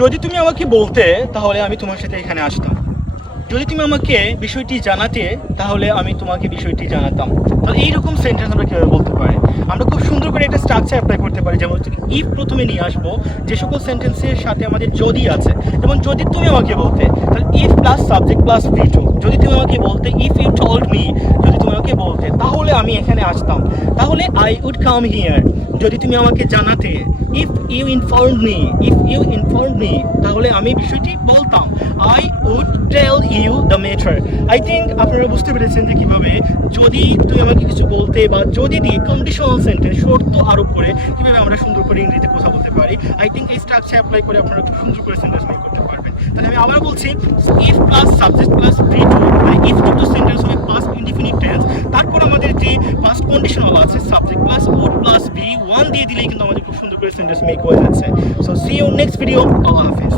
যদি তুমি আমাকে বলতে তাহলে আমি তোমার সাথে এখানে আসতাম। যদি তুমি আমাকে বিষয়টি জানাতে তাহলে আমি তোমাকে বিষয়টি জানাতাম। তাহলে এইরকম সেন্টেন্স আমরা কীভাবে বলতে পারি? আমরা খুব সুন্দর করে একটা স্ট্রাকচার অ্যাপ্লাই করতে পারি। যেমন হচ্ছে ইফ প্রথমে নিয়ে আসবো, যে সকল সেন্টেন্সের সাথে আমাদের যদি আছে। যেমন যদি তুমি আমাকে বলতে, তাহলে if plus subject plus V two. যদি তুমি আমাকে বলতে, ইফ ইউ টল্ড মি, যদি তুমি আমাকে বলতে তাহলে আমি এখানে আসতাম। তাহলে আই উড কাম হিয়ার। যদি তুমি আমাকে জানাতে, if you inform me, if you inform me, তাহলে আমি বিষয়টি বলতাম। I would tell you the matter. I think আপনারা বুঝতে পেরেছেন যে কীভাবে যদি তুমি আমাকে কিছু বলতে বা যদি দিয়ে কন্ডিশনাল সেন্টেন্স শর্ত আরোপ করে কীভাবে আমরা সুন্দর করে ইংরেজিতে কথা বলতে পারি। আই থিঙ্ক এই স্ট্রাকচার অ্যাপ্লাই করে আপনারা খুব সুন্দর করে সেন্টেন্স মেক করতে পারবেন। তাহলে আমি আবার বলছি, if plus subject plus V two, if কিন্তু সেন্টেন্স হবে পাস্ট ইনডিফিনিট টেন্স। তারপর আমাদের যে পাস্ট কন্ডিশনাল আছে subject plus would plus V one দিয়ে দিলেই কিন্তু আমাদের খুব সুন্দর করে সেন্টেন্স মেক হয়ে যাচ্ছে। So see you next video. আল্লাহ হাফেজ।